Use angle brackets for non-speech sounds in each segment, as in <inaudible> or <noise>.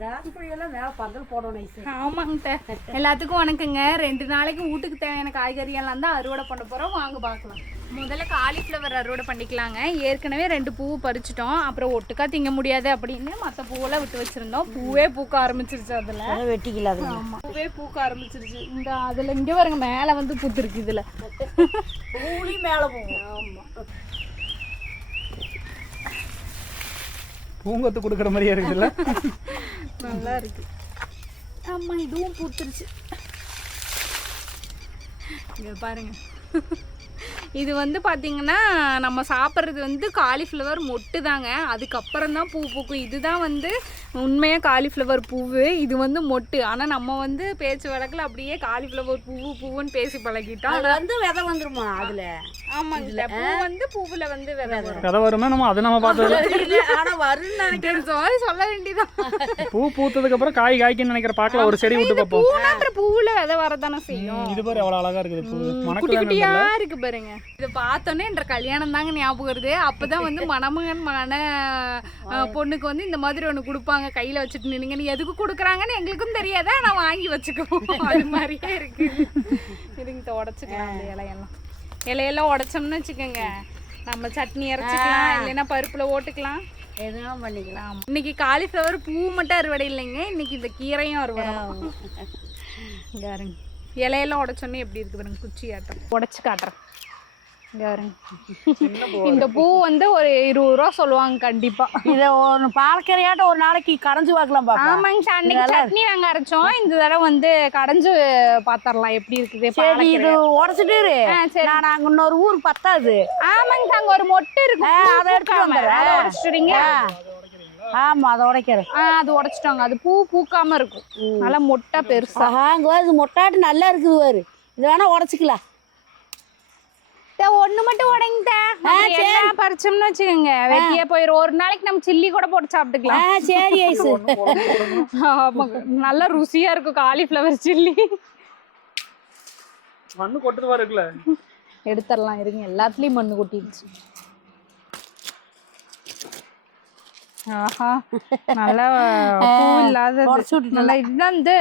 திராட்சைப்பழம் மேலே பந்தல் போடணும் ஐசு ஆமாங்க எல்லாத்துக்கும் வணக்கங்க. ரெண்டு நாளைக்கு வீட்டுக்கு தேவையான காய்கறி எல்லாம் தான் அறுவடை பண்ண போறோம். வாங்க பார்க்கலாம். முதல்ல காலிஃப்ளவர் அறுவடை பண்ணிக்கலாங்க. ஏற்கனவே ரெண்டு பூ பறிச்சிட்டோம். அப்புறம் ஒட்டுக்கா திங்க முடியாது அப்படின்னு மற்ற பூவெல்லாம் விட்டு வச்சிருந்தோம். பூவே பூக்க ஆரம்பிச்சிருச்சு அதுல. அதை வெட்டிக்கல அது ஆமா. பூவே பூக்க ஆரம்பிச்சிருச்சு. இந்த அதுல இங்க பாருங்க மேல வந்து பூத்துருக்கு இதுல. பூலி மேலே போகும். ஆமாம் பூங்கொத்து கொடுக்குற மாதிரியே இருக்குதுல்ல நல்லா இருக்கு ஆமா இதுவும் பூத்துருச்சு. இங்கே பாருங்க. இது வந்து பார்த்திங்கன்னா நம்ம சாப்பிட்றது வந்து காலிஃப்ளவர் மொட்டு தாங்க அதுக்கப்புறம் தான் பூ பூக்கும். இதுதான் வந்து உண்மையாக காலிஃப்ளவர் பூவு. இது வந்து மொட்டு. ஆனால் நம்ம வந்து பேச்சு வழக்கில் அப்படியே காலிஃப்ளவர் பூவு பூவுன்னு பேசி பழகிட்டோம். அது வந்து விதை வந்துருமா அதில்? ஆமாங்க பூ வந்து பூவில் வந்து விதை வரும். நம்ம அதை நம்ம பார்த்தது நினைக்கிறேன். மாதிரி சொல்ல வேண்டியதான் பூ பூத்ததுக்கு அப்புறம் காய் காய்க்குன்னு நினைக்கிற பார்க்கலாம் ஒரு செடி விட்டு பார்ப்போம். பூனான்ற பூவில் விதை வரதானே செய்யும். இது பாரு எவ்வளவு அழகா இருக்குது பூ. குட்டி மணக்குதான் குட்டியா இருக்கு பாருங்க. இதை பார்த்தோன்னே என்ற கல்யாணம் தாங்க ஞாபகம் வருது. அப்பதான் வந்து மணமகன் மன பொண்ணுக்கு வந்து இந்த மாதிரி ஒண்ணு கொடுப்பாங்க. கையில வச்சுட்டு நின்னுங்க. நீ எதுக்கு கொடுக்குறாங்கன்னு எங்களுக்கும் தெரியாத. நான் வாங்கி வச்சுக்குவோம். அது மாதிரியே இருக்கு. இதுங்க உடச்சுக்கலாம் அந்த இலையெல்லாம். இலையெல்லாம் உடைச்சோம்னு வச்சுக்கோங்க. நம்ம சட்னி அரைச்சிக்கலாம் இல்லைன்னா பருப்புல ஓட்டுக்கலாம். எதுவும் பண்ணிக்கலாம். இன்னைக்கு காலிஃப்ளவர் பூ மட்டும் அறுவடை இல்லைங்க இன்னைக்கு இந்த கீரையும் அறுவடை. பாருங்க. இலையெல்லாம் உடைச்சோன்னே எப்படி இருக்கு பாருங்க குச்சி ஆட்டம் உடைச்சு காட்டுறேன். இந்த பூ வந்து ஒரு இருபது ரூபா சொல்லுவாங்க கண்டிப்பா. இதை ஒரு பாலக்கரையாட்ட ஒரு நாளைக்கு கரைஞ்சு பார்க்கலாம் ஆமாங்க சார் அன்னைக்கு சட்னி நாங்க அரைச்சோம். இந்த தடவை வந்து கடைஞ்சு பாத்திரலாம். எப்படி இருக்குது சரி. இது உடச்சிட்டு இரு. ஆ, சரி. நான் அங்க இன்னொரு ஊர் பத்தாது. ஆமாங்க சார் அங்க ஒரு மொட்டு இருக்கு. அதை. அதை உடைச்சிடுறீங்க ஆமா அதை உடைக்கிறேன். ஆ, அது உடைச்சிட்டாங்க. அது பூ பூக்காம இருக்கும். நல்லா மொட்டா பெருசா. இது மொட்டாட்டு நல்லா இருக்குது பாரு. இது வேணா உடச்சிக்கலாம். ஒண்ணு மட்டும் உடைங்க எல்லாம் பறிச்சோம்னு வச்சுக்கோங்க. வெட்டியே போயிரும். ஒரு நாளைக்கு நம்ம சில்லி கூட போட்டு சாப்பிட்டுக்கலாம். சரி ஐசு. ஆமாங்க நல்லா ருசியா இருக்கும் காலிஃப்ளவர் சில்லி. மண்ணு கொட்டுது பாரு இருக்குல்ல எடுத்துடலாம் இருங்க. எல்லாத்துலயும் மண்ணு கொட்டிடுச்சு. ஆஹா. <laughs> நல்லா பூ இல்லாத உடைச்சு விட்டுட்டேன். நல்லா இதுதான் வந்து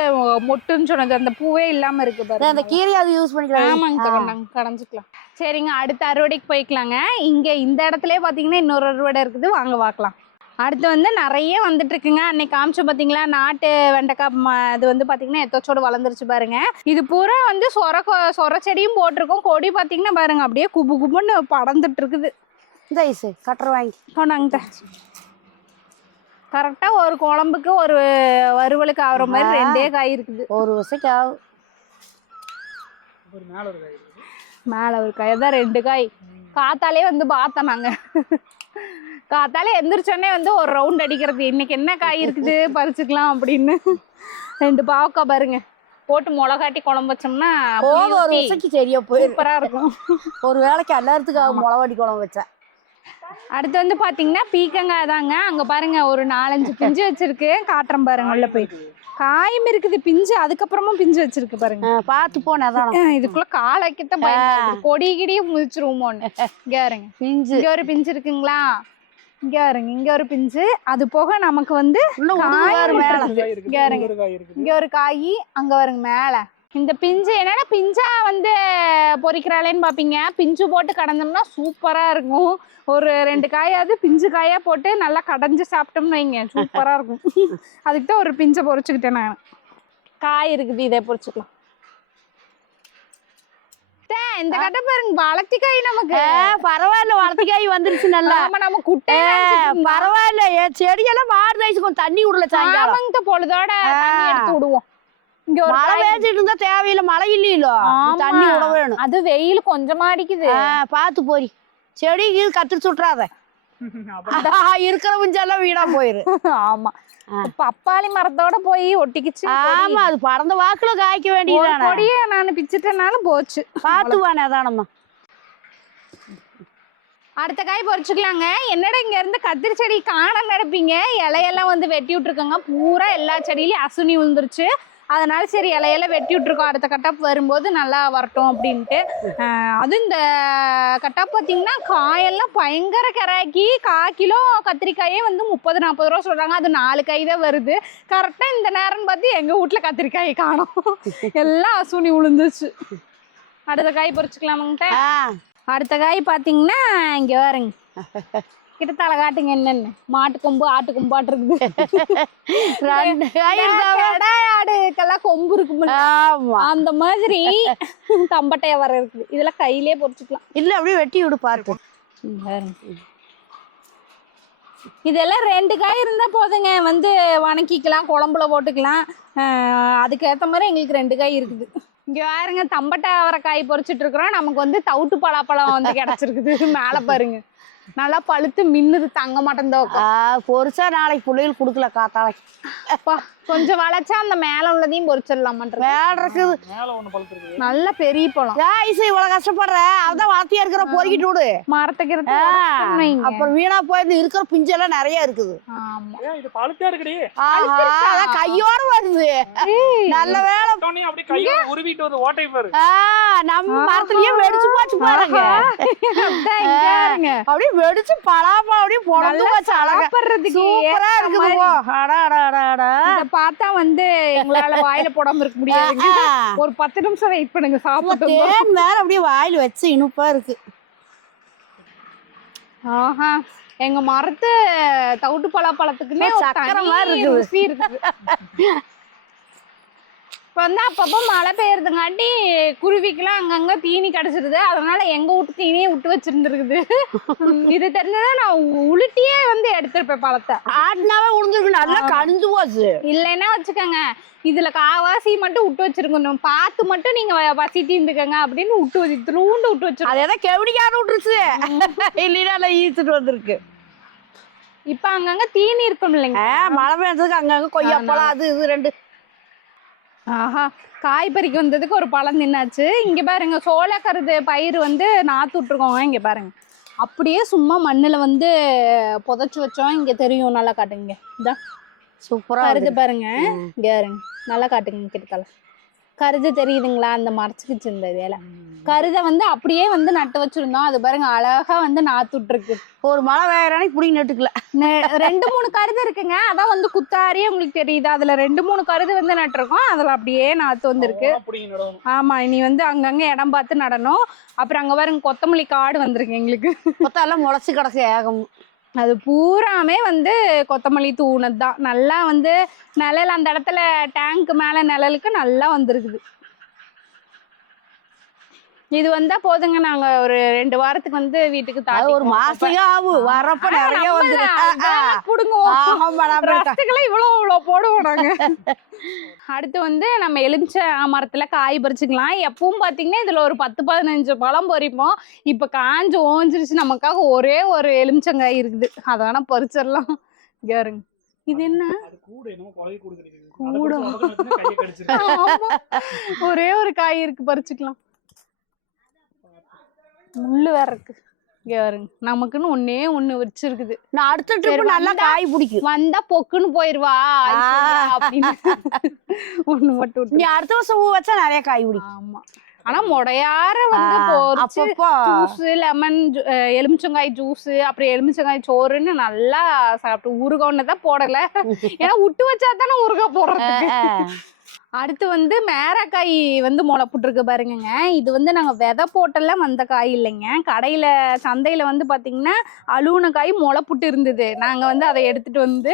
மொட்டுன்னு சொன்னது. அந்த பூவே இல்லாம இருக்கு பாரு. அந்த கீரையை அது யூஸ் பண்ணிக்கலாம். ஆமாங்க கடைஞ்சிக்கலாம். சரிங்க அடுத்த அறுவடைக்கு போய்க்கலாங்க. இங்க இந்த இடத்துலயே பாத்தீங்கன்னா இன்னொரு அறுவடை இருக்குது. வாங்க பார்க்கலாம் அடுத்து வந்து நிறைய வந்துட்டு இருக்குங்க. அன்னைக்கு காமிச்சு பாத்தீங்களா நாட்டு வெண்டைக்காய் இது வந்து பாத்தீங்கன்னா எத்தச்சோடு வளர்ந்துருச்சு பாருங்க. இது பூரா வந்து சொர சொர செடியும் போட்டிருக்கோம். கொடி பாத்தீங்கன்னா பாருங்க அப்படியே குபு குபுன்னு படர்ந்துட்டு இருக்குது. இந்த ஐசு கட்டர் வாங்கி. கொண்டாங்க கரெக்டா ஒரு குழம்புக்கு ஒரு வறுவலுக்கு ஆகுற மாதிரி ரெண்டே காய் இருக்குது. ஒரு வருஷத்துக்கு ஆகும் ஒரு மேல ஒரு காய் இருக்கு. மேலே ஒரு காய். தான் ரெண்டு காய். காத்தாலே வந்து பார்த்தோம் நாங்க காத்தாலே எந்திரிச்சோடனே வந்து ஒரு ரவுண்ட் அடிக்கிறது. இன்னைக்கு என்ன காய் இருக்குது? பறிச்சுக்கலாம் அப்படின்னு. ரெண்டு பாவக்காய் பாருங்க. போட்டு மிளகாட்டி குழம்பு வச்சோம்னா போதும் ஒரு வருஷத்துக்கு சரியா போயிடும் சூப்பரா இருக்கும். ஒரு வேளைக்கு எல்லாத்துக்கும் முளவாடி குழம்பு வச்சேன் அடுத்து வந்து பாத்தீங்கன்னா பீக்கங்காய் தாங்க. அங்க பாருங்க ஒரு நாலஞ்சு பிஞ்சு வச்சிருக்கு. காட்டுறேன் பாருங்க உள்ள போய். காயும் இருக்குது பிஞ்சு அதுக்கப்புறமும் பிஞ்சு வச்சிருக்கு பாருங்க. பார்த்து அதான் அஹ் இதுக்குள்ள கால் வைக்கத்தான் பயன்படுது கொடி கிடியே முழிச்சிருவோமோன்னு. இங்க பாருங்க. பிஞ்சு. இங்க ஒரு பிஞ்சு இருக்குங்களா? இங்க பாருங்க இங்க ஒரு பிஞ்சு. அது போக நமக்கு வந்து இங்க இருக்குது இங்க ஒரு காய் அங்க வருங்க மேல. இந்த பிஞ்சு என்னன்னா பிஞ்சா வந்து பொறிக்கிறாளேன்னு பாப்பீங்க. பிஞ்சு போட்டு கடந்தோம்னா சூப்பரா இருக்கும். ஒரு ரெண்டு காயாவது பிஞ்சு காயா போட்டு நல்லா கடைஞ்சு சாப்பிட்டோம்னு வைங்க. சூப்பரா இருக்கும். அதுக்கு தான் ஒரு பிஞ்சை பொறிச்சுக்கிட்டேன் நான். காய் இருக்குது இதை பொறிச்சுக்கலாம். இந்த கட்டை பாருங்க வளர்த்தி காய் நமக்கு பரவாயில்ல வளர்த்திக்காய் வந்துருச்சு நல்லா. நம்ம குட்டை பரவாயில்ல செடியெல்லாம் கொஞ்சம் தண்ணி விடல சாயங்காலம். பொழுதோட தண்ணி எடுத்து விடுவோம். இங்க ஒரு மழை காய் பேஞ்சிட்டு இருந்தா தேவையில்லை மழை இல்லையிலோ. தண்ணி விட வேணும் அது வெயில் கொஞ்சமா அடிக்குது ஆ, பார்த்து போரி செடி இது கத்திரி சுட்டுறாத இருக்கிற முஞ்செல்லாம் வீணா போயிரு. ஆமா. பப்பாளி மரத்தோட போய் ஒட்டிக்கிச்சு ஆமா அது பறந்த வாக்குல காய்க்க வேண்டியதானே கொடிய நான் பிச்சுட்டனால போச்சு. பார்த்து வானே அதானம்மா. அடுத்த காய் பொறிச்சுக்கலாங்க. என்னடா இங்க இருந்து கத்திரி செடி காண நடப்பீங்க இலையெல்லாம் வந்து வெட்டி விட்டுருக்காங்க. பூரா எல்லா செடியிலயும் அசுனி விழுந்துருச்சு. அதனால சரி இலையில வெட்டி விட்டுருக்கோம் அடுத்த கட்டாப் வரும்போது நல்லா வரட்டும் அப்படின்ட்டு. அதுவும் இந்த கட்டாப் பார்த்தீங்கன்னா காயெல்லாம் பயங்கர கிராக்கி. கா கிலோ கத்திரிக்காயே வந்து முப்பது நாற்பது ரூபா சொல்கிறாங்க அது நாலு காய் தான் வருது. கரெக்டாக இந்த நேரம்னு பார்த்து எங்கள் வீட்டில் கத்திரிக்காய் காணோம். எல்லாம் அசுனி விழுந்துச்சு அடுத்த காய் பறிச்சுக்கலாமாங்கிட்ட. அடுத்த காய் பார்த்தீங்கன்னா இங்கே பாருங்க. கிட்டத்தால காட்டுங்க என்னென்னு. மாட்டு கொம்பு ஆட்டு கொம்பாட்டு இருக்குது. காய் கொம்பு இருக்குமில்ல. ஆமா. அந்த மாதிரி தம்பட்டைய வர இருக்குது. இதெல்லாம் கையிலே பொறிச்சுக்கலாம். இல்ல அப்படியே வெட்டி விடு பாருங்க. இதெல்லாம் ரெண்டு காய் இருந்தா போதுங்க. வந்து வணக்கிக்கலாம் குழம்புல போட்டுக்கலாம். ஆஹ் அதுக்கேத்த மாதிரி எங்களுக்கு ரெண்டு காய் இருக்குது. இங்க பாருங்க தம்பட்டை அவரைக்காய் பொறிச்சிட்டு இருக்கிறோம். நமக்கு வந்து தவுட்டு பலாப்பழம் வந்து கிடைச்சிருக்குது. மேல பாருங்க. நல்லா பழுத்து மின்னுது தங்க மாட்டேன் ஆ பொரிச்சா நாளைக்கு பிள்ளைகள் கொடுக்கல காத்தாளைக்கு அப்பா. கொஞ்சம் வளைச்சா அந்த மேல உள்ளதையும் பொறிச்சிடலாமன்ற வேற இருக்குது. மேல ஒண்ணு பழுத்துருக்கு நல்ல பெரிய பழம். ஐசு இவ்வளவு கஷ்டப்படுற? அதான் வளர்த்தியா இருக்கிற பொறுக்கிட்டு விடு. மரத்துக்கு. அப்புறம் வீணா போயிருந்து இருக்கிற பிஞ்செல்லாம் நிறைய இருக்குது. அதான் கையோட வருது. நல்ல வேலை உடனே அப்படியே கையை உருவிட்டு வந்து ஓட்டை பாரு. ஆ, நம்ம மரத்துலயே வெடிச்சு போச்சு பாருங்க. அப்படியே வெடிச்சு பலாப்பழம் அப்படியே பொழந்து நல்லா போச்சு அழகா சூப்பரா இருக்குது பார்த்தா வந்து எங்களால வாயில போடாம இருக்க முடியாதுங்க ஆ. ஒரு பத்து நிமிஷம் வெயிட் பண்ணுங்க சாப்பிட்டு தேன் வேற அப்படியே வாயில வச்சு இனிப்பா இருக்கு ஆஹா எங்க மரத்து தவிட்டு பலாப்பழத்துக்குமே ஒரு சக்கரை தனி மாதிரி இருக்குது. ருசி இருக்குது இப்ப வந்து அப்பப்போ மழை பெய்யறதுங்காட்டி குருவிக்கெல்லாம் அங்கங்க தீனி கிடைச்சிருது. அதனால எங்க வீட்டு தீனியே விட்டு வச்சிருந்துருக்குது. இது தெரிஞ்சதா நான் உளுட்டியே வந்து எடுத்திருப்பேன் பழத்தை. ஆட்டினாவே உளுந்துருக்கு. நல்லா கணிஞ்சு போச்சு இல்லைன்னா வச்சுக்கோங்க இதுல காவாசி மட்டும் விட்டு வச்சிருக்கணும். பார்த்து மட்டும் நீங்க வ- வசி தீந்துக்கங்க அப்படின்னு விட்டு வச்சு திருண்டு விட்டு வச்சிருக்கோம் அது எதாவது கெவடிக்கார விட்டுருச்சு. இல்லைன்னா நல்லா ஈத்துட்டு வந்திருக்கு. இப்ப அங்கங்க தீனி இருக்கும் இல்லைங்க. மழை பெய்யறதுக்கு அங்கங்க கொய்யாப்பழம் அது இது ரெண்டு. ஆஹா காய் பறிக்க வந்ததுக்கு ஒரு பழம் தின்னாச்சு இங்க பாருங்க சோளக்கருது பயிர் வந்து நாத்து விட்டுருக்கோங்க இங்க பாருங்க. அப்படியே சும்மா மண்ணுல வந்து புதைச்சு வச்சோம். இங்க தெரியும் நல்லா காட்டுங்க. இந்த. சூப்பரா கருது இருக்கு. பாருங்க. இங்க பாருங்க. நல்லா காட்டுங்க கிட்டத்தல கருது தெரியுதுங்களா? அந்த மறைச்சிக்கிச்சு இந்த இலையில கருதை வந்து அப்படியே வந்து நட்டு வச்சிருந்தோம். அது பாருங்க அழகா வந்து நாத்து விட்டுருக்கு ஒரு மழை பெய்யறானே புடிங்கி நட்டுக்கல. ரெண்டு மூணு கருது இருக்குங்க. அதான் வந்து குத்தாரியே உங்களுக்கு தெரியுது. அதுல ரெண்டு மூணு கருது வந்து நட்டிருக்கோம். அதுல அப்படியே நாத்து வந்திருக்கு. ஆமா இனி வந்து அங்கங்க இடம் பார்த்து நடணும். அப்புறம் அங்க பாருங்க கொத்தமல்லி காடு வந்திருக்கு எங்களுக்கு. மொத்தம் எல்லாம் முளைச்சு கிடக்கு ஏகம். அது பூராமே வந்து கொத்தமல்லி தூணது தான். நல்லா வந்து நிழல் அந்த இடத்துல டேங்க்கு மேலே நிழலுக்கு நல்லா வந்திருக்குது. இது வந்தா போதுங்க. நாங்க ஒரு ரெண்டு வாரத்துக்கு வந்து வீட்டுக்கு அது ஒரு. மாசத்துக்கு ஆகும் வரப்ப நிறைய அதான் புடுங்குவோம். ஆமா நம்ம ரசத்துக்கெல்லாம் இவ்வளோ இவ்வளோ போடுவோம் நாங்க. <laughs> அடுத்து வந்து நம்ம எலுமிச்சை மரத்துல காய் பறிச்சுக்கலாம். எப்பவும் பார்த்தீங்கன்னா இதுல ஒரு பத்து பதினஞ்சு பழம் பறிப்போம். இப்போ காஞ்சு ஓஞ்சிருச்சு. நமக்காக ஒரே ஒரு எலுமிச்சங்காய் இருக்குது. அதை வேணா பறிச்சிடலாம். இங்க பாருங்க. இது என்ன? அது கூட. ஒரே ஒரு காய் இருக்கு. பறிச்சுக்கலாம். முள்ளு வேற இருக்கு. இங்க பாருங்க. நமக்குன்னு ஒன்னே ஒண்ணு வச்சிருக்குது. நான் அடுத்த ட்ரிப் நல்லா காய் பிடிக்கும். வந்தா பொக்குன்னு போயிருவா. ஐஸ்வர்யா அப்படின்னு. ஒண்ணு மட்டும் விட்டு நீ அடுத்த வருஷம் பூ வச்சா நிறைய காய் பிடிக்கும். ஆமா. ஆனா முடையார வந்து ஆ, பொரிச்சு அப்பப்போ. ஜூஸ் லெமன் எலுமிச்சங்காய் ஜூஸ் அப்புறம் எலுமிச்சங்காய் சோறுன்னு நல்லா சாப்பிட்டு ஊறுகாய் தான் போடல. <laughs> ஏன்னா விட்டு வச்சா தானே ஊறுகாய் போடுறது ஆ, அடுத்து வந்து மேரக்காய் வந்து முளைப்புட்ருக்கு பாருங்கங்க. இது வந்து நாங்கள் விதை போட்டெல்லாம் வந்த காய் இல்லைங்க. கடையில் சந்தையில் வந்து பார்த்திங்கன்னா அழுவுன காய் முளைப்புட்டு இருந்தது. நாங்கள் வந்து அதை எடுத்துகிட்டு வந்து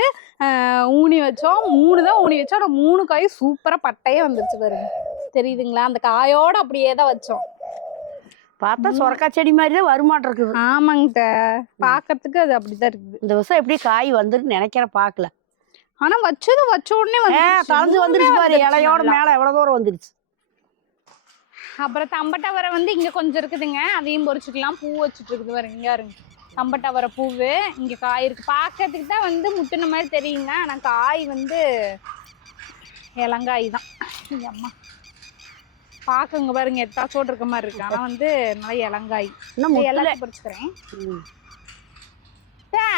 ஊனி வச்சோம். மூணு தான் ஊனி வச்சோம். ஆனால் மூணு காய் சூப்பராக பட்டையே வந்துருச்சு பாருங்க. தெரியுதுங்களா? அந்த காயோட அப்படியே தான் வச்சோம். பார்த்தா சொரக்கா செடி மாதிரி தான் வருமாட்டம் இருக்குது. ஆமாங்க பார்க்கறதுக்கு அது அப்படிதான் இருக்குது. இந்த வருஷம் எப்படி காய் வந்துருன்னு நினைக்கிறேன் பார்க்கல. ஆனால் வச்சது வச்ச உடனே. தளஞ்சு மூணுமே வந்துருச்சு பாரு இலையோட. மேல எவ்வளவு தூரம் வந்துருச்சு. அப்புறம் தம்பட்டவரை வந்து இங்க கொஞ்சம் இருக்குதுங்க. அதையும் பொரிச்சுக்கலாம். பூ வச்சுட்டு இருக்குது பாருங்க இங்க பாருங்க. தம்பட்டவரை பூவு இங்க காய் இருக்கு. பார்க்கறதுக்கு தான் வந்து முட்டுன மாதிரி தெரியுங்க. ஆனா காய் வந்து இளங்காய் தான். அம்மா. பார்க்குங்க பாருங்க எத்தாச்சோடு இருக்க மாதிரி இருக்கு. ஆனா வந்து நல்லா முட்டல. எல்லாத்தையும் பொரிச்சுக்கிறேன். ம்.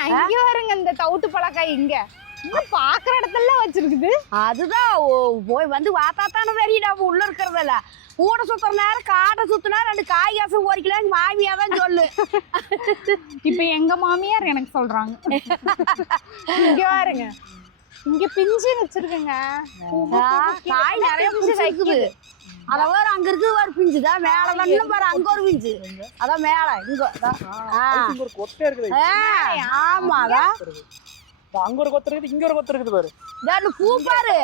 இங்க பாருங்க இந்த தவுட்டு பழக்காய் இங்க. பாக்குற இடத்துல வச்சிருக்குது. அதுதான். ஓ- போய் வந்து பார்த்தா தானே தெரியும் நம்ம உள்ள இருக்கிறதில்ல கூட சுத்துற நேரம் காட்டை சுத்தினா ரெண்டு காய் காசு பொறிக்கலாம் எங்க மாமியா தான் சொல்லு. இப்ப எங்க மாமியார் எனக்கு சொல்றாங்க. இங்க பாருங்க. இங்க பிஞ்சு வச்சிருக்குங்க. காய் நிறைய பிஞ்சு இருக்குது அதான் வேற அங்க இருக்குது ஒரு பிஞ்சு. தான் மேல தான் பாரு அங்க ஒரு பிஞ்சு. அதான் மேல இங்க. அதான். ஆ. இங்க ஒரு கொத்தை இருக்குது ஆ, ஆமா அதான் அங்க ஒரு கொத்து இருக்குது இங்க ஒரு கொத்து இருக்குது பாரு. இதாண்டு பூ பாரு.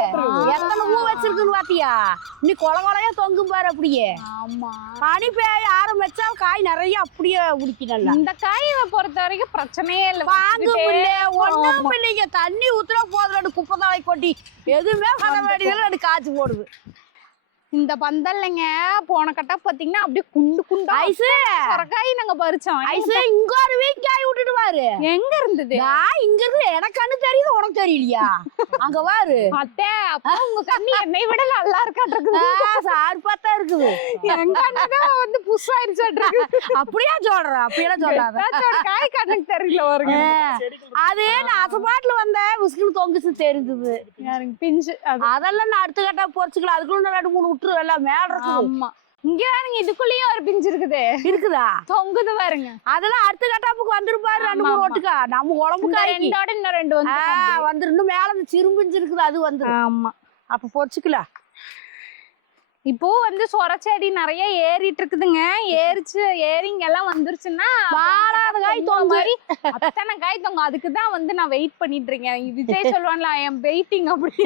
எத்தனை பூ வச்சிருக்குன்னு பாத்தியா? நீ கொல கொலையா தொங்கும் பாரு அப்படியே. ஆமா. பனி பெய்ய ஆரம்பிச்சா காய் நிறைய அப்படியே உடிக்கணும் இந்த காயை பொறுத்த வரைக்கும் பிரச்சனையே இல்ல. வாங்க முடியல ஒண்ணும் இல்லைங்க தண்ணி ஊத்துனா போதும். ரெண்டு குப்பை தலை கொட்டி எதுவுமே பண்ண வேண்டியதில்லை காய்ச்சி போடுது. இந்த பந்தல்லைங்க போன கட்டா பாத்தீங்கன்னா அப்படியே குண்டு குண்டா ஐசு! சொரக்காய் நாங்க பறிச்சோம். ஐசு இங்க ஒரு வீக் காய் விட்டுட்டு பாரு எங்க இருந்தது? நான் இங்க இருந்து எனக்கு கண்ணு தெரியுது உனக்கு தெரியலையா? அங்க பாரு அத்தை அப்ப உங்க கண்ணு என்னை விட நல்லா இருக்காட்டிருக்குது சார்பாத்தா இருக்குது. கண்ணுதான் வந்து புதுசாயிருச்சாட்டிருக்கு அப்படியா சொல்றேன் அப்படியே சொல்லாத. காய் கண்ணுக்கு தெரியல வருங்க அது நான் அசப்பாட்டுல வந்தேன் விஸ்குன்னு தொங்குச்சு தெரிஞ்சது. பிஞ்சு அது. அதெல்லாம் நான் அடுத்த கட்டா பொறிச்சுக்கலாம் அதுக்குள்ள ரெண்டு மூணு விட்டுரு எல்லாம் மேல இருக்குது ஆமா. இங்க பாருங்க இதுக்குள்ளேயும் ஒரு பிஞ்சு இருக்குது. இருக்குதா? தொங்குது பாருங்க. அதெல்லாம் அடுத்த கட்டாப்புக்கு வந்துருப்பாரு ரெண்டு ஆமா, மூணு ஆமா. ஒட்டுக்கா நம்ம காய்க்கு ரெண்டோட இன்னும் ரெண்டு வந்து வந்துரு. இன்னும் மேல சிறும்பிஞ்சு இருக்குது அது வந்துரு ஆமா. அப்ப பொறிச்சுக்கலாம். இப்போ வந்து சொரச்செடி நிறைய ஏறிட்டு இருக்குதுங்க ஏறிச்சு ஏறிங்க எல்லாம் வந்துருச்சுன்னா வாழாத காய் தொங்க. மாதிரி அத்தனை காய் தொங்க. அதுக்கு தான் வந்து நான் வெயிட் பண்ணிட்டு இருக்கேன் <laughs> விஜய் சொல்லுவான்ல என் வெயிட்டிங் அப்படி.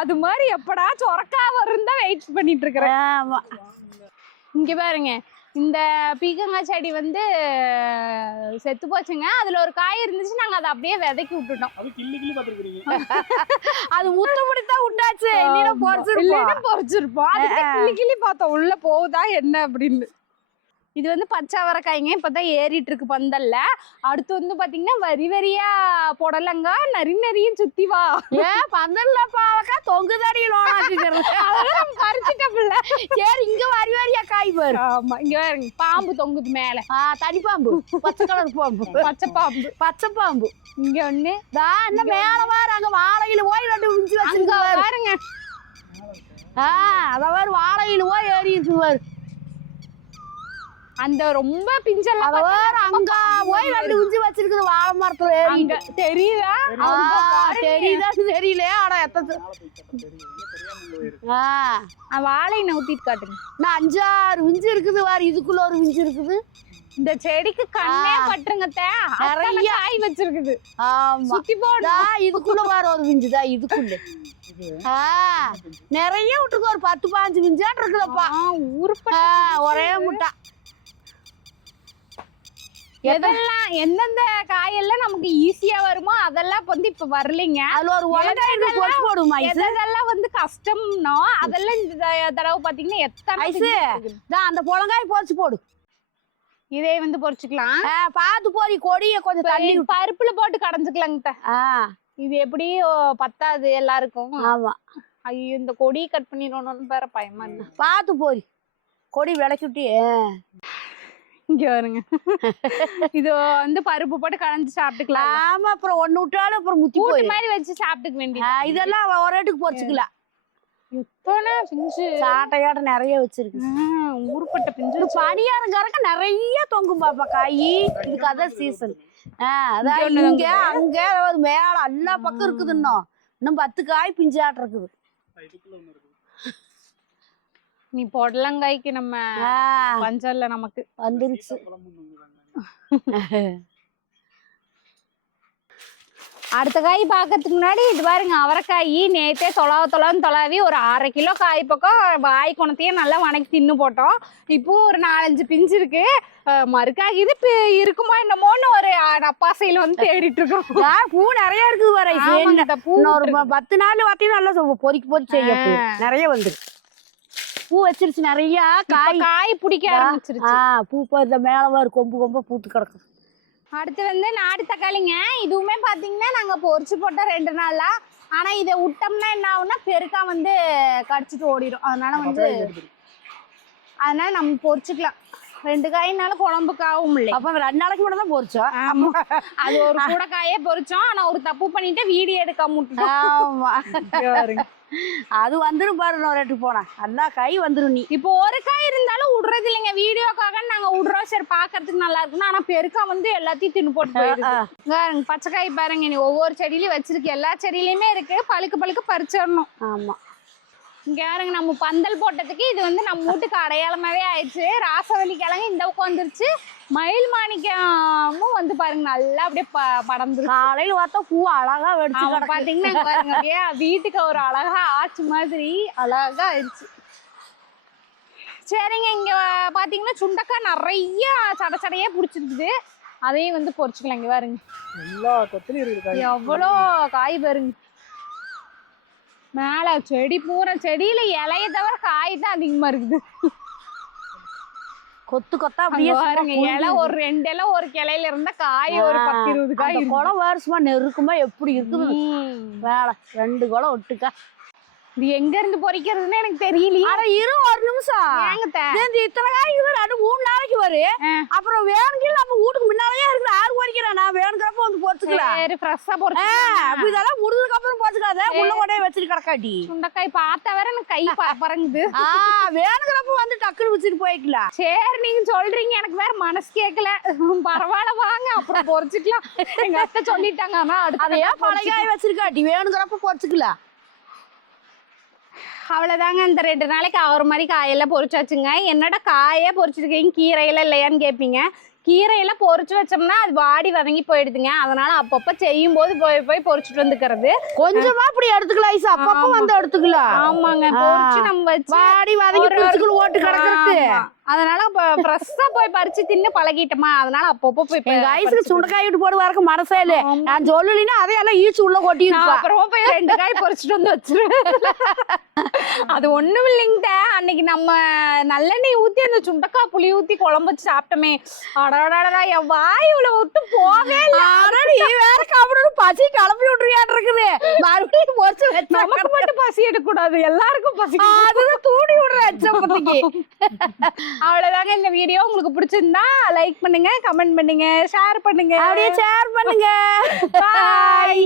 அது மாதிரி எப்படா சொரக்கா வரும் தான் வெயிட் பண்ணிட்டு இருக்கிறேன் ஆமா. இங்க பாருங்க. இந்த பீக்கங்காய் செடி வந்து செத்து போச்சுங்க. அதுல ஒரு காய் இருந்துச்சு நாங்க அதை அப்படியே விதைக்கி விட்டுட்டோம். அது கிள்ளி கிள்ளி பாத்துருக்கீங்க அது முத்தப்படித்தான் விட்டாச்சு இல்லைன்னா பொறிச்சிருப்போம். இல்லைன்னா பொறிச்சிருப்போம். கிள்ளி கிள்ளி பார்த்தோம். உள்ள போகுதா என்ன அப்படின்னு. இது வந்து பச்சை அவரைக்காய்ங்க இப்பதான் ஏறிட்டு இருக்கு பந்தல்ல. அடுத்து வந்து பாத்தீங்கன்னா வரி வரியா புடலங்கா நரி நரியும் சுத்தி வா. ஏன் பந்தல்ல பாவக்கா தொங்கு தடியிலோனாச்சுக்கிறது அதெல்லாம் பறிச்சுட்டோம்ல சரி இங்க வரி வரியா காய் பாரு. ஆமா இங்க பாருங்க பாம்பு தொங்குது மேல. ஆ தனி பாம்பு. பச்சை கலர் பாம்பு. பச்சை பாம்பு. பச்சை பாம்பு. இங்க ஒண்ணு. தா இன்னும் மேல பாரு அங்க வாழையில போய் ரெண்டு அங்க வச்சிருக்கு பாரு. பாருங்க. ஆ அத பாரு வாழையில போய் ஏறி இருக்கு பாரு. அந்த ரொம்ப பிஞ்செல்லாம் அங்க போய் ரெண்டு விஞ்சி வச்சிருக்குது வாழை மரத்துல அங்க தெரியுதா. தெரியுதான்னு தெரியல ஆனா ஆ, வாழை நவுத்திட்டு காட்டுங்க நான் அஞ்சாறு விஞ்சி இருக்குது பாரு இதுக்குள்ள ஒரு விஞ்சி இருக்குது. இந்த செடிக்கு கண்ணே. பட்டுருங்க நிறைய. காய் வச்சிருக்குது. சுத்தி போடு. இதுக்குள்ள பாரு ஒரு விஞ்சி தான் இதுக்குள்ள. நிறைய விட்டுருக்கு ஒரு பத்து பாஞ்சு விஞ்சாட்டு இருக்குதப்பா. ஆ, ஒரே முட்டை. எதெல்லாம் எந்தெந்த காயெல்லாம் நமக்கு ஈஸியா வருமோ அதெல்லாம் வந்து இப்ப வரலைங்க. அதுல ஒரு உலகம் போடுமா எதெல்லாம் வந்து கஷ்டம்னோ அதெல்லாம் இந்த தடவை பாத்தீங்கன்னா எத்தனை அந்த புலங்காய் பொறிச்சு போடு. இதே வந்து பொறிச்சுக்கலாம். பார்த்து போறி கொடிய கொஞ்சம் தள்ளி. பருப்புல போட்டு கடைஞ்சுக்கலாங்க இது எப்படி பத்தாது எல்லாருக்கும். ஆமா. ஐயோ இந்த கொடியை கட் பண்ணிடணும்னு வேற பயமா இருக்கு. பார்த்து போரி கொடி விளக்கி விட்டு. இங்க வருங்க. இது வந்து பருப்பு போட்டு கடைஞ்சு சாப்பிட்டுக்கலாம். ஆமா அப்புறம் ஒண்ணு விட்டாலும் அப்புறம் முத்தி கூட்டு மாதிரி வச்சு சாப்பிட்டுக்க ஆ, வேண்டியது இதெல்லாம் ஒரு ரேட்டுக்கு பொறிச்சுக்கலாம் எத்தனை பிஞ்சு. சாட்டையாட்ட நிறைய வச்சிருக்கு. ஊருப்பட்ட பிஞ்சு பணியாரங்காரங்க நிறைய தொங்கும் பாப்பா காய். இதுக்கு அதான் சீசன் அதான் இங்க அங்க அதாவது மேல எல்லா பக்கம் இருக்குது இன்னும். இன்னும் பத்து காய் பிஞ்சாட்டு இருக்குது இதுக்குள்ள ஒண்ணு இருக்குது நீ பொடலங்காய்க்கு நம்ம இல்ல நமக்கு. வந்துருச்சு. அடுத்த காய் பார்க்கறதுக்கு முன்னாடி இது பாருங்க அவரைக்காய் நேத்தே தொலாவ தொலான்னு தொலாவி ஒரு அரை கிலோ காய் பக்கம் வாய் குணத்தையும் நல்லா வணக்கி தின்னு போட்டோம். இப்போ ஒரு நாலஞ்சு பிஞ்சு இருக்கு. அஹ் மறுக்காய் இது இருக்குமா என்னமோன்னு ஒரு அப்பாசையில வந்து தேடிட்டு இருக்கோம். பூ நிறைய இருக்குது வர பூ ப- பத்து நாள் பார்த்தீங்கன்னா நல்லா பொறிக்கி பொறிச்சு. நிறைய வந்துரு பூ வச்சிருச்சு நிறைய காய். காய் பிடிக்க ஆரம்பிச்சிருச்சு. பூ இந்த மேல ஒரு கொம்பு கொம்பு பூத்து கிடக்குது அடுத்து வந்து நாடு தக்காளிங்க. இதுவுமே பாத்தீங்கன்னா நாங்க பொரிச்சு போட்டோம் ரெண்டு நாளா. ஆனா இதை விட்டோம்னா என்ன ஆகும்னா பெருக்கா வந்து கடிச்சிட்டு ஓடிடும் அதனால வந்து. அதனால நம்ம பொரிச்சுக்கலாம். ரெண்டு காயினால குழம்புக்கு ஆகும் இல்லை அப்ப ரெண்டு நாளைக்கு மட்டும் தான் பொரிச்சோம். ஆமா. அது ஒரு கூட காயே பொரிச்சோம். ஆனா ஒரு தப்பு பண்ணிட்டு வீடியோ எடுக்க முட்டோம் ஆமா. அது வந்துரும் பாரு இன்னொரு ரேட்டு போனா எல்லா காய் வந்துரும் நீ. இப்போ ஒரு காய் இருந்தாலும் விடுறது இல்லைங்க. வீடியோக்காக நாங்க விடுறோம் சரி. பாக்குறதுக்கு நல்லா இருக்குன்னு ஆனா பெருக்கா வந்து எல்லாத்தையும் தின்னு போட்டு போயிருது. இங்க பாருங்க, பச்சை காய் பாருங்க. நீ ஒவ்வொரு செடியிலயும் வச்சிருக்கு. எல்லா செடியிலயுமே இருக்கு. பழுக்க பழுக்க பறிச்சிடணும். ஆமா. இங்க பாருங்க நம்ம பந்தல் போட்டதுக்கு இது வந்து நம்ம வீட்டுக்கு அடையாளமாவே ஆயிடுச்சு. ராசவல்லி கிழங்கு இந்த பக்கம் வந்துருச்சு. மயில் மாணிக்கமும் வந்து பாருங்க நல்லா அப்படியே ப- படர்ந்துருக்கு காலையில பார்த்தா பூ அழகா வெடிச்சு இங்க பாருங்க அப்படியே வீட்டுக்கு ஒரு அழகா ஆச்சு மாதிரி அழகா ஆயிடுச்சு. சரிங்க இங்க பாத்தீங்கன்னா சுண்டக்காய் நிறைய சட சடையே பிடிச்சிருக்குது. அதையும் வந்து பொரிச்சுக்கலாம் இங்க பாருங்க. எல்லா கொத்துலயும் எவ்வளோ காய் பாருங்க. மேல செடி பூரா செடியில இலைய தவிர காய் தான் அதிகமா இருக்குது கொத்து கொத்தா அப்படியே பாருங்க இலை. ஒரு ரெண்டு இலை ஒரு கிளையில இருந்தா காய் ஒரு பத்து இருபது காய். குளம் வேறு சும்மா நெருக்குமா எப்படி இருக்குது. வேலை ரெண்டு குளம் ஒட்டுக்கா இது எங்க இருந்து பொறிக்கிறதுன்னு எனக்கு தெரியலையே. அட இரு ஒரு நிமிஷம். ஏங்க தே? இந்த இத்தனை காய்க்கு தான் ரெண்டு மூணு நாளைக்கு வரும் ஆ. அப்புறம் வேணுங்கிற நம்ம வீட்டுக்கு முன்னாலேயே இருக்கிற ஆறு பொறிக்கிறேன்? நான் வேணுங்கிறப்ப வந்து பொறுத்துக்கலாம் சரி ஃப்ரெஷ்ஷா பொறிச்சு அப்ப இதெல்லாம் முடிஞ்சதுக்கு அப்புறம் பொறுத்துக்காத உள்ள கொண்டே வச்சுட்டு கிடக்காட்டி. சுண்டைக்காய் பார்த்தா வேற எனக்கு கை பறங்குது. ஆ வேணுங்கிறப்ப வந்து டக்குன்னு வச்சுட்டு போய்க்கலாம் சரி நீங்க சொல்றீங்க. எனக்கு வேற மனசு கேட்கல பரவாயில்ல வாங்க. அப்புறம் பொறிச்சுக்கலாம். எங்க அத்தை சொல்லிட்டாங்க ஆனா அதை ஏன் பழைய காய் வச்சிருக்காட்டி? வேணுங்கிறப்ப பொறுத்துக்கலாம் அவ்வளவுதாங்க இந்த ரெண்டு நாளைக்கு ஆகிற மாதிரி காயெல்லாம் பொரிச்சாச்சுங்க. என்னடா காயே பொரிச்சிருக்கீங்க? கீரையெல்லாம் இல்லையான்னு கேட்பீங்க கீரையெல்லாம் பொரிச்சு வச்சோம்னா அது வாடி வதங்கி போயிடுதுங்க. அதனால அப்பப்போ செய்யும் போது போய் போய் பொரிச்சிட்டு வந்துக்கிறது. கொஞ்சமா அப்படி எடுத்துக்கலாம் ஐசா. அப்பப்ப. வந்து எடுத்துக்கலாம். ஆமாங்க. ஆ. பொரிச்சு நம்ம வச்சு வாடி வதங்கி ஓட்டு கிடக்குறது. அதனால ஃப்ரெஷ்ஷா போய் பறிச்சு தின்னு பழகிட்டோமா? அதனால அப்பப்போ போய் எங்க ஐஸுக்கு சுண்டைக்காய் விட்டு போடு வரக்கு மனசே இல்ல. நான் சொல்லலைன்னா அதையெல்லாம் ஈச்சு உள்ள கொட்டி அப்புறமா போய் ரெண்டு காய் பொரிச்சிட்டு வந்து வச்சிருவேன். அது ஒண்ணும் இல்லைங்கிட்ட அன்னைக்கு நம்ம நல்லெண்ணெய் ஊத்தி அந்த சுண்டக்காய் புளி ஊத்தி குழம்பு வச்சு சாப்பிட்டோமே. அடடடடா என் வாய் உள்ள விட்டு போவே இல்ல. நீ வேற கபடு பசி கிளப்பி விட்டுறியாட்டு இருக்குது. மறுபடியும் பொறிச்சு வச்சா நமக்கு மட்டும் பசி எடுக்கக்கூடாது. எல்லாருக்கும் பசி அதுதான் தூண்டி விடுற அச்சப்பத்திக்கு அவ்வளவுதாங்க இந்த வீடியோ உங்களுக்கு பிடிச்சிருந்தா லைக் பண்ணுங்க கமெண்ட் பண்ணுங்க ஷேர் பண்ணுங்க. அப்படியே ஷேர் பண்ணுங்க. <laughs> பாய்